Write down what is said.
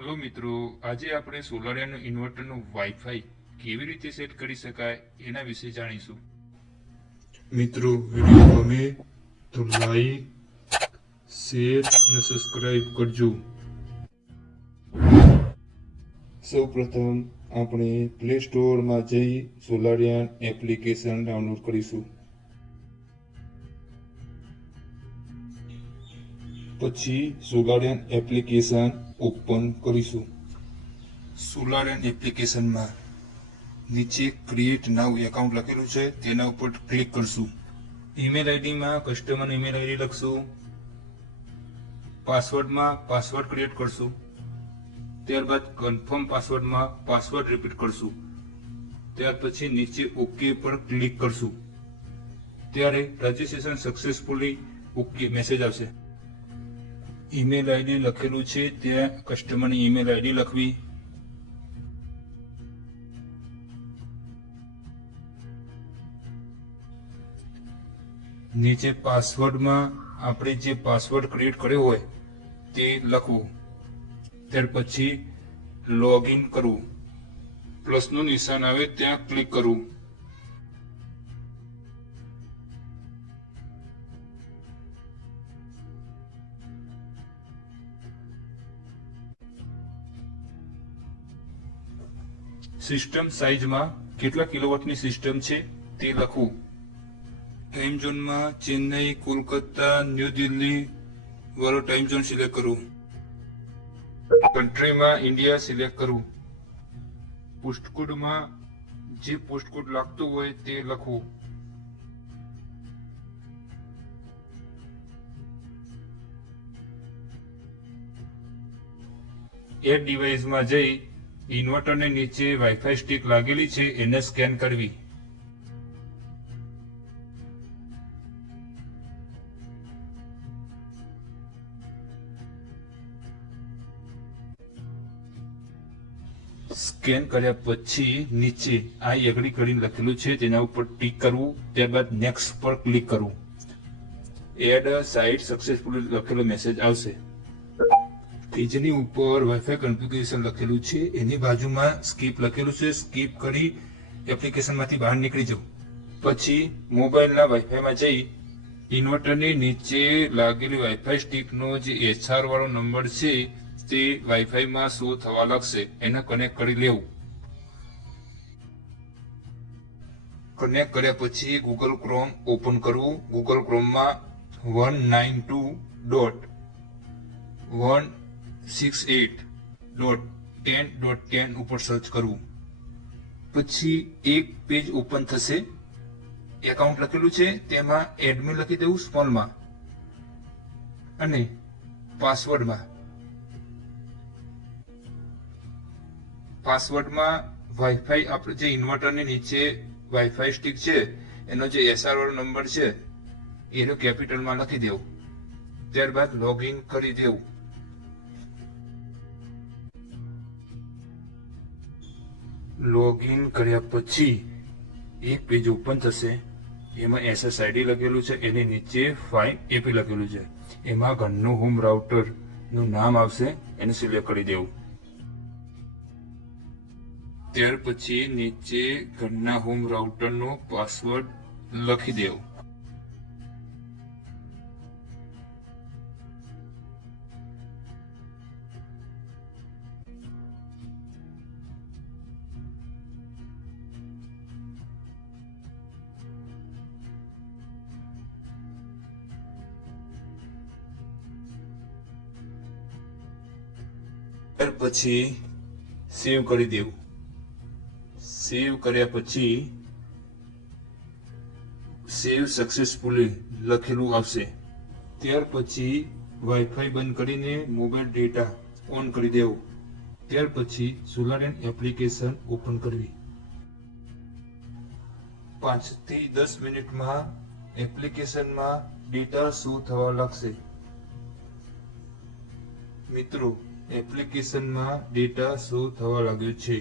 Hello મિત્રો, આજે આપણે સોલારિયાનો ઇન્વર્ટરનો વાઈફાઈ કેવી રીતે સેટ કરી શકાય એના વિશે જાણીશું. મિત્રો, વિડીયો ગમે તો લાઈક, શેર અને સબસ્ક્રાઇબ કરજો. સૌપ્રથમ આપણે પ્લે સ્ટોરમાં જઈ સોલારિયન એપ્લિકેશન ડાઉનલોડ કરીશું. પછી સોલારિયન એપ્લિકેશન ઓપન કરીશું. સોલારિયન એપ્લિકેશનમાં નીચે ક્રિએટ નાઉ એકાઉન્ટ લખેલું છે તેના ઉપર ક્લિક કરશું. ઈમેલ આઈડીમાં કસ્ટમર ઈમેલ આઈડી લખશું. પાસવર્ડમાં પાસવર્ડ ક્રિએટ કરશું. ત્યારબાદ કન્ફર્મ પાસવર્ડમાં પાસવર્ડ રિપીટ કરશું. ત્યાર પછી નીચે ઓકે પર ક્લિક કરશું. ત્યારે રજીસ્ટ્રેશન સક્સેસફુલી ઓકે મેસેજ આવશે. ઈમેલ આઈડી લખેલું છે ત્યાં કસ્ટમરની ઈમેલ આઈડી લખવી. નીચે પાસવર્ડમાં આપણે જે પાસવર્ડ ક્રિએટ કર્યો હોય તે લખવું. ત્યાર પછી લોગિન કરવું. પ્લસનું નિશાન આવે ત્યાં ક્લિક કરવું. સિસ્ટમ સાઇઝમાં કેટલા કિલોવોટની સિસ્ટમ છે તે લખવું. ટાઈમ ઝોનમાં ચેન્નઈ, કોલકાતા, ન્યૂ દિલ્હી વાળો ટાઈમ ઝોન સિલેક્ટ કરવું. કન્ટ્રીમાં ઇન્ડિયા સિલેક્ટ કરવું. પોસ્ટકોડમાં જે પોસ્ટકોડ લાગતો હોય તે લખવું. એડ ડિવાઇસમાં જઈ ઇન્વર્ટરને નીચે વાઈફાઈ સ્ટિક લાગેલી છે એને સ્કેન કરવી. સ્કેન કર્યા પછી નીચે આઈ એગ્રી કરીને લખેલું છે તેના ઉપર ટિક કરવું. ત્યારબાદ નેક્સ્ટ પર ક્લિક કરવું. એડ સાઇટ સક્સેસફુલી લખેલો મેસેજ આવશે. પેજની ઉપર વાઈફાઈ કન્ફિગરેશન લખેલું છે એની બાજુમાં સ્કીપ લખેલું છે. સ્કીપ કરી એપ્લિકેશનમાંથી બહાર નીકળી જાવ. પછી મોબાઈલના વાઈફાઈમાં જઈ ઇન્વર્ટરની નીચે લાગેલી વાઈફાઈ સ્ટિકનો જે HR વાળો નંબર છે તે વાઈફાઈમાં શો થવા લાગશે. એને કનેક્ટ કરી લેવું. કનેક્ટ કર્યા પછી ગૂગલ ક્રોમ ઓપન કરવું. ગૂગલ ક્રોમમાં 192.168.10.10 ઉપર સર્ચ કરવું. પછી એક પેજ ઓપન થશે. એકાઉન્ટ લખેલું છે તેમાં એડમિન લખી દેવું સ્મોલમાં અને પાસવર્ડમાં વાઈફાઈ આપણે જે ઇન્વર્ટરની નીચે વાઈફાઈ સ્ટિક છે એનો જે SR વાળો નંબર છે એનો કેપિટલમાં લખી દેવું. ત્યારબાદ લોગિન કરી દેવું. લોગિન કર્યા પછી એક પેજ ઓપન થશે. એમાં SSID લખેલું છે એની નીચે ફાઇન્ડ AP લખેલું છે. એમાં ઘરનું હોમ રાઉટર નું નામ આવશે એને સિલેક્ટ કરી દેવું. ત્યાર પછી નીચે ઘરના હોમ રાઉટરનો પાસવર્ડ લખી દેવું. ત્યાર પછી સેવ કરી દેવું. સેવ કર્યા પછી સેવ સક્સેસફુલી લખેલું આવશે. ત્યાર પછી વાઈફાઈ બંધ કરીને મોબાઈલ ડેટા ઓન કરી દેવું. ત્યાર પછી સોલારિયન એપ્લિકેશન ઓપન કરવી. 5 થી 10 મિનિટમાં એપ્લિકેશનમાં ડેટા શો થવા લાગશે. મિત્રો, એપ્લિકેશનમાં ડેટા શો થવા લાગ્યો છે.